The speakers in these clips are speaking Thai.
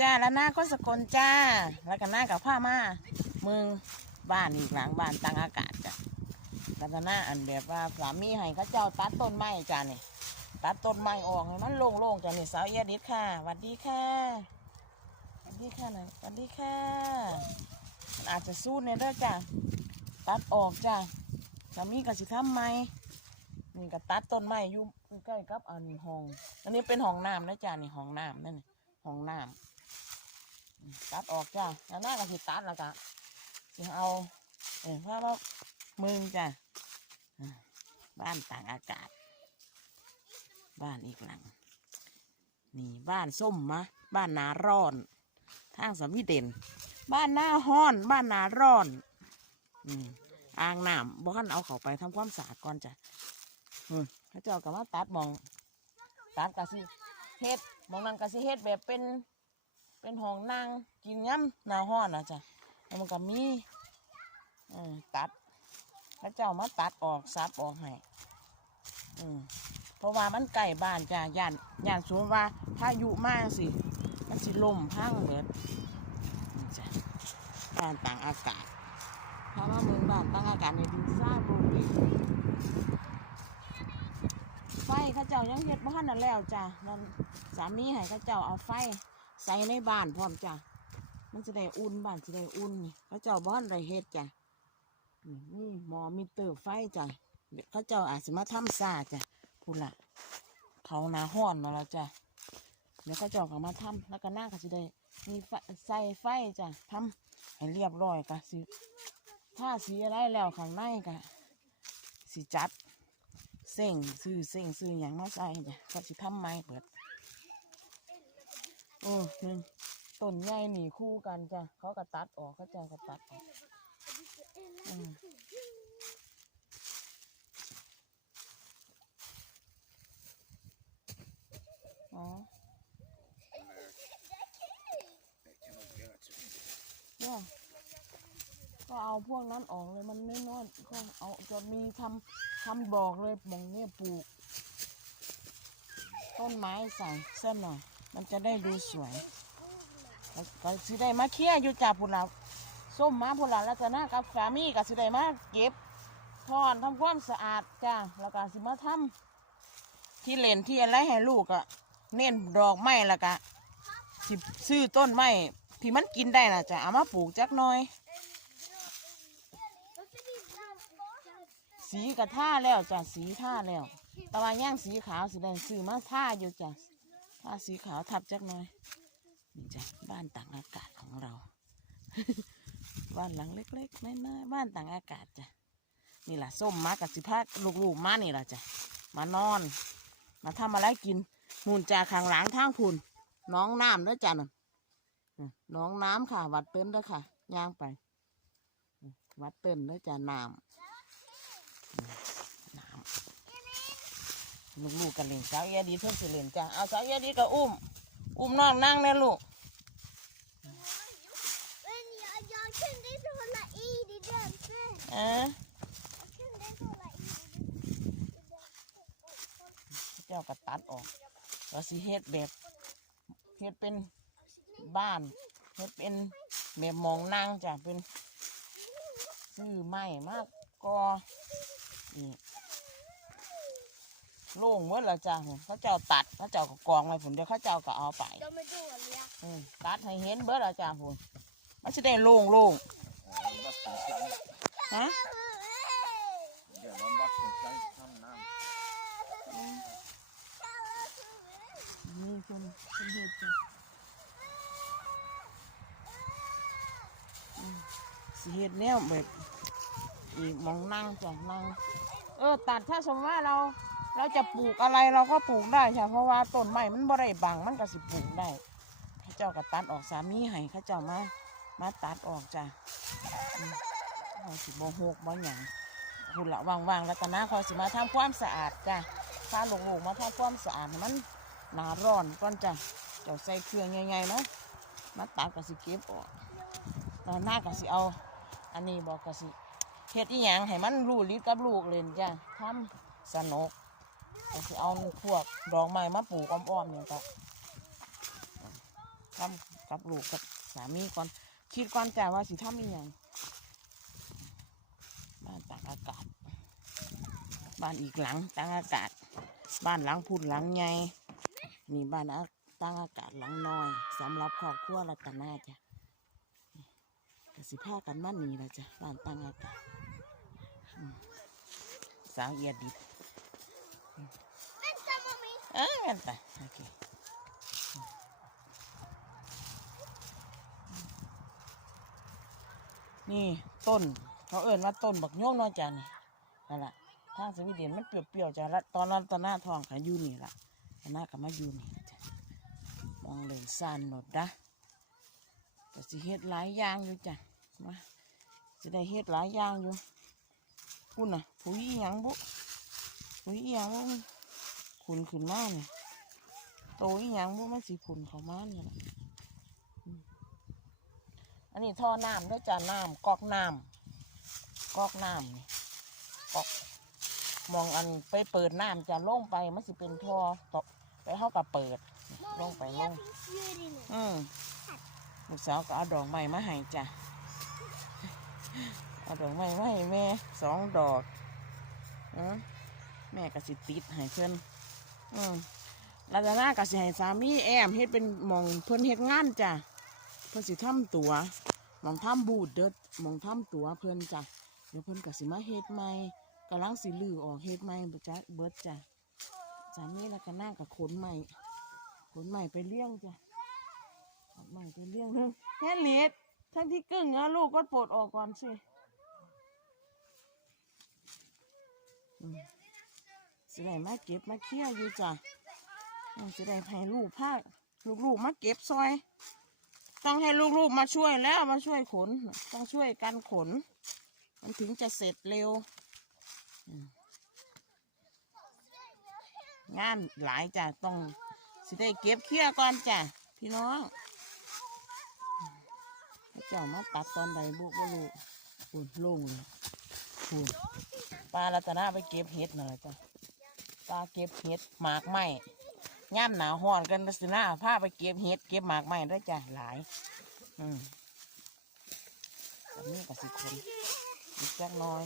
จ้าแล้วหน้าก็สกลจ้า แล้วก็หน้ากับผ้ามามึงบ้านอีกหลังบ้านตั้งอากาศจ้ะแล้วก็หน้าอันแบบว่าสามีให้เขาเจ้าตัดต้นไม้จ้านี่ตัดต้นไม้ออกมันโล่งๆจ้านี่สาวเอียดิดค่ะสวัสดีค่ะสวัสดีค่ะหน่อยสวัสดีค่ะมันอาจจะสู้ในเด้อจ้าตัดออกจ้าสามีก็สิทำไหมนี่ก็ตัดต้นไม้อยู่ใกล้กับอันห้อง อันนี้เป็นห้องน้ำนะจ้านี่ห้องน้ำนั่นห้องน้ำ ตัดออกจ้ะแล้วหน้าก็สิตัดแล้วก็สิเอาเออเพราะว่ามึงจ้ะบ้านต่างอากาศ บ้านอีกหลัง นี่บ้านส้มมะ บ้านนาร้อน ทางสวีเดนบ้านหน้าห้อน บ้านนาร้อนอืมอ่างน้ำบ่คันเอาเขาไปทำความสะอาดก่อนจ้ะอืมเขาเจ้าก็มาตัดมอง ตัดกะสิเฮ็ดบางนั้นก็สิเฮ็ดแบบเป็น เป็นห้องนั่งกินย้ำหนาห้อนนะจ้ะแล้วมันก็มีออตัดพระเจ้ามาตัดออกซับออกให้อืมเพราะว่ามันใกล้บ้านจ้ะย่านย่านสมมติว่าพายุมากสิ มันสิลมพังเบิดนี่จ้ะบ้านต่างอากาศถ้าว่าเมืองบ้านต่างอากาศในดินทรายโบรีไฟข้าเจ้ายังเฮ็ดบ้านนั่นแล้วจ้ะนั่นสามีให้ข้าเจ้าเอาไฟ ใส่ในบ้านพร้อมจ้ะมันจะได้อุ่นบ้านจะได้อุ่นเขาเจ้าบ้านได้เฮ็ดจ้ะนี่หมอมีเตอร์ไฟจ้ะเดี๋ยวเขาเจ้าอาจจะมาทำซาจ้ะพูดละเขาหนาห้อนมาแล้วจ้ะเดี๋ยวเขาเจ้าก็มาทำแล้วก็หน้าก็จะได้มีใส่ไฟจ้ะทำให้เรียบร้อยกะสิถ้าสีอะไรแล้วข้างในกะสิจัดเส่งซื้อเส่งซื้ออย่างมาใส่จ้ะเขาสิทำไม้เปิด โอ้หนึ่งต้นใหญ่หนีคู่กันจ้ะเขาก็ตัดออกเขาจ้าก็ตัดออกอืมอ๋อเนี่ยก็เอาพวกนั้นออกเลยมันไม่นอยก็เอาจะมีทำทำบอกเลยมองเนี่ยปลูก ต้นไม้ใส่เส้นหน่อย มันจะได้ดูสวยก็สิได้มาเคลียอยู่จากพุ่นละส้มมาพุ่นละแล้วจะหน้ากับสามีก็สิได้มาเก็บทอนทำความสะอาดจ้าแล้วก็สิมาทำที่เล่นที่อะไรให้ลูกอะเน้นดอกไม้แล้วก็สิซื้อต้นไม้ที่มันกินได้น่ะจ้ะเอามาปลูกจักหน่อย สีกับท่าแล้วจ้ะสีท่าแล้วตะวันย่างสีขาวสีแดงซื้อมาท่าอยู่จ้ะ ท่าสีขาวทับจักหน่อยนี่จ้ะบ้านต่างอากาศของเรา บ้านหลังเล็กๆน้อยๆบ้านต่างอากาศจ้ะนี่แหละส้มมากับสิพาลูกๆมานี่แหละจ้ะมานอน มาทำอะไรกินมูนจ่าข้างหลังทางพุนน้องน้ำด้อจ้ะน่ะน้องน้ำค่ะ วัดเต้นด้อค่ะย่างไป วัดเต้นด้อจ้ะน้ำ น้ำ ลูกๆกันเล่นสาวเอียดีเพิ่นสิเล่นจ้ะเอาสาวเอียดีก็อุ้ม อุ้มน้องนั่งเลยลูกเออเจ้าก็ตัดออกเราสิเฮ็ดแบบเฮ็ดเป็นบ้านเฮ็ดเป็นแบบมองนั่งจ้ะเป็นซื้อไม้มากก็นี่ โล่งเมื่อละจ้ะเขาเจ้าตัดเขาเจ้าก็กองไว้ผลเดี๋ยวเขาเจ้าก็เอาไป De är dåliga. อืมตัดให้เห็นเบิดละจ้ะผลมันจะได้โล่งโล่งๆฮะ Det var en vattenslang fram namn. นี่คนคนเห็ดจ้ะอืมสิเห็ดแนวแบบอีกหมองนั่งจ้ะนั่งเออตัดถ้าสมมติว่าเรา เราจะปลูกอะไรเราก็ปลูกได้ค่เพราะว่าต้นไม้มันบ่ได้บังมันก็สิปลูกได้ข้าเจ้าก็ตัดออกสามีให้ข้าเจ้ามามาตัดออกจ้ะอืมเขาสิบ่หกบ่หยังคุณละว่างๆแล้วก็นะเขาสิมาทำความสะอาดจ้ะพาลูกๆมาทำความสะอาดมันหนาร้อนก่อนจ้ะเจ้าใส่เครื่องใหญ่ๆนะมาตัดก็สิเก็บออกหน้าก็สิเอา อันนี้บอกก็สิเฮ็ดอีหยังให้มันรู้ลิดกับลูกเล่นจ้ะทำสนุก ก็สิเอาพวกดอกไม้มาปลูกอ้อมๆเนี่ยก็ทำกับลูกกับสามีก่อนคิดก่อนจ้ะว่าสิทำอีหยังบ้านตากอากาศ บ้านอีกหลังตากอากาศ บ้านหลังพุ่นหลังใหญ่นี่บ้านอาตากอากาศหลังน้อยสำหรับครอบครัวรัตนาจ้ะกสิพากันมานี่ละจ้ะบ้านตากอากาศสาวเอียดดิ mommy. เอ้ยแม่นไปโอเคนี่ต้น เขาเอิ่นว่าต้นบักโยงเน้อยจ้ะนี่นั่นแหละทางสวีเดนมันเปรี้ยวๆจ้ะละตอนนั้นตอนหน้าทองค่ะอยู่นี่ล่ะตอนหน้าก็มาอยู่นี่จ้ะมองเลนซ่านหนดนะก็สิเฮ็ดหลายอย่างอยู่จ้ะมาสิได้เฮ็ดหลายอย่างอยู่พุ่นน่ะปุ๋ยอีหยังบุ ปุ๋ยอีหยังบุขุนขึ้นมากเนี่ยโตอีหยังบุมันสิขุนเขามาเนี่ยล่ะอันนี้ท่อน้ำด้วยจ้ะน้ำกอกน้ำกอกน้ำนี่กอกมองอันไปเปิดน้ำจะลงไปมันสิเป็นท่อตกไปเข้ากับเปิดลงไปลงอืมลูกสาวก็เอาดอกไม้มาให้จ้ะเอาดอกไม้มาให้แม่สองดอกอืม แม่ก็สิติดให้เพิ่นอืมรัตนาก็สิให้สามีแอมเฮ็ดเป็นหมองเพิ่นเฮ็ดงานจ้ะเพิ่นสิทำตัวหมองทำบูดเด้อหมองทำตัวเพิ่นจ้ะเดี๋ยวเพิ่นก็สิมาเฮ็ดใหม่กำลังสิลื้อออกเฮ็ดใหม่บ่จ้ะเบิดจ้ะสามีแล้วก็น่ากับขนใหม่ขนใหม่ไปเลี้ยงจ้ะขนใหม่ไปเลี้ยงเฮ้ยแค่เล็ดทั้งที่กึ่งอะลูกก็ปลดออกก่อนสิอืม สิได้มาเก็บมาเคี่ยวอยู่จ้ะสิได้ให้ลูกพากลูกๆมาเก็บซอย ต้องให้ลูกๆมาช่วยแล้วมาช่วยขน ต้องช่วยกันขน มันถึงจะเสร็จเร็ว งานหลายจ้ะต้องสิได้เก็บเขี้ยก่อนจ้ะพี่น้องเจ้ามาตัดตอนใดบุบลูปุ่นลงเลยปุ่นปลารัตนาไปเก็บเห็ดหน่อยจ้ะ ปลาเก็บเห็ดหมากไหมย่ามหนาวห้อนกันรัตนาพาไปเก็บเห็ดเก็บหมากไหมด้จ้ะหลาย อืมอันนี้ก็สิคนอีกจักน้อย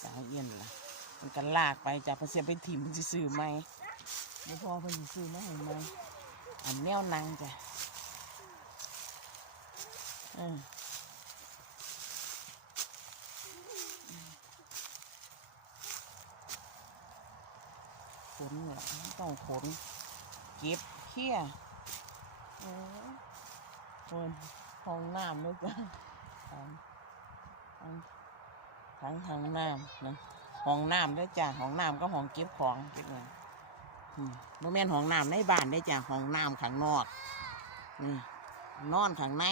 สาวเอียนล่ะมันก็ลากไปจากเพอเสียไปถิ่มมันจะซื้อไหมไม่พอเพิ่นสิซื้อมาให้ไหมอันแนวนังจ้ะเออ นเหรอต้องขนเก็บเขี้ยเออคนห้องน้ำด้วยจ้ะถังถังถังน้ำนะห้องน้ำด้วยจ้ะห้องน้ำก็ห้องเก็บของเก็บเงินอืมบ่แม่นห้องน้ำในบ้านได้จ้ะห้องน้ำข้างนอกนี่นอนข้างใน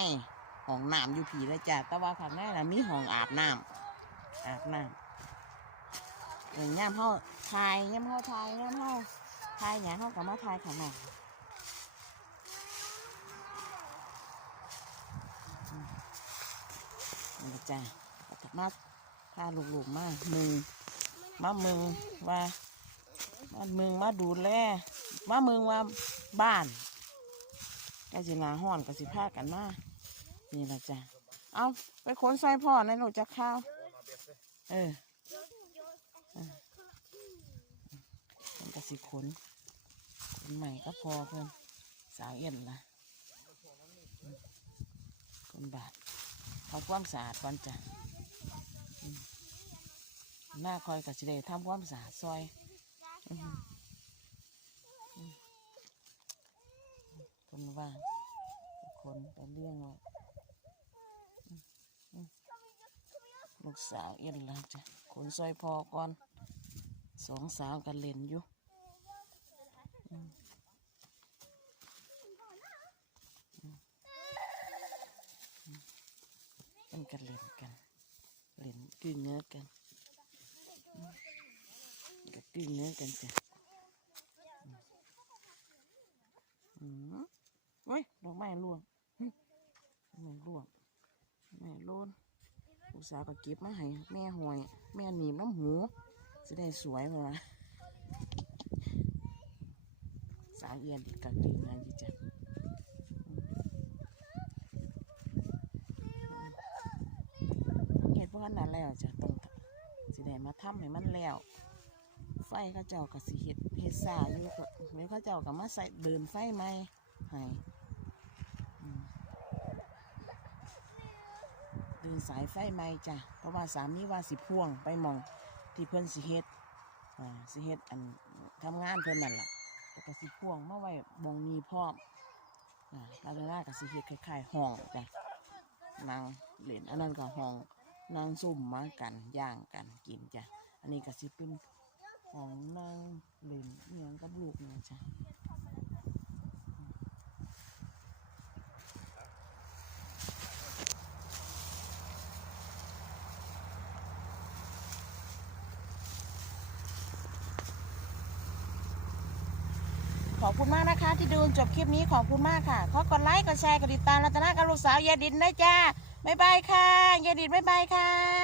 ห้องน้ำอยู่ผีได้จ้ะแต่ว่าข้างในน่ะมีห้องอาบน้ำอาบน้ำ เออย่ามเฮาทายย่ามเฮาทายย่ามเฮาทายหยังเฮาก็มาทายข้างนอกอืมนี่ล่ะจ้ะก็จะมาพาลูกๆมามึงมาเมืองว่ามาเมืองมาดูแลมาเมืองว่าบ้านก็สิหนาห้อนก็สิพากันมานี่ละจ้ะเอาไปขนใส่พ่อในหนูจะข้าว เออเออมันก็ สิขนขนใหม่ก็พอเพื่อนสาวเอ็นละคนบาทเอาความสะอาดก่อนจ้ะหน้าคอยกับสิเดทำความสะอาดซอยคนว่างคนไปเลี้ยงว้อืมอืมลูกสาวเอ็นล้วจ้ะคนซอยพอก่อนสองสาวกันเล่นอยู่ มอืมอืมเป็นกันเล่นกันเล่นกึ่งเนื้อกันก็กินเนื้อกันจ้ะอืมเว้ยดอกไม้ร่วงไม้ร่วงไม้โลนอุตสาห์ก็เก็บมาให้แม่หอย แม่หนีบน้ำหูจะได้สวยเพื่อ วเอียนอีกกับดีนางจีจ้ะเฮ็ดบ่ทันนั้นแล้วจ้ะต้องสิได้มาทำให้มันแล้ว ไฟเขาเจ้าก็สิเฮ็ดเฮ็ดซ่าอยู่ก็เดี๋ยวเขาเจ้าก็มาใส่เดินไฟใหมให้เดินสายไฟใหมจ้ะเพราะว่าสามีว่าสิพ่วงไปมองที่เพิ่นสิเฮ็ดอ่าสิเฮ็ดอันทำงานเพิ่นนั่นล่ะแล้ว ก็สิพ่วงมาไว้บองนี้พร้อมอ่าล้วเวลาก็สิเฮ็ดคล้ายๆห้องจ้ะนางเล่นอันนั้นก็ห้องนางซุ่มมากันย่างกันกินจ้ะอันนี้ก็สิเป็นของนางเล่นเนียงกับลูกเนี่ยจ้ะ อบคุณมากนะคะ ที่ดูจบคลิปนี้ขอบคุณมากค่ะขอกดไลค์กดแชร์กดติดตามรัตนากับลูกสาวยายดินนะจ้าบ๊ายบายค่ะยายดินบ๊ายบายค่ะ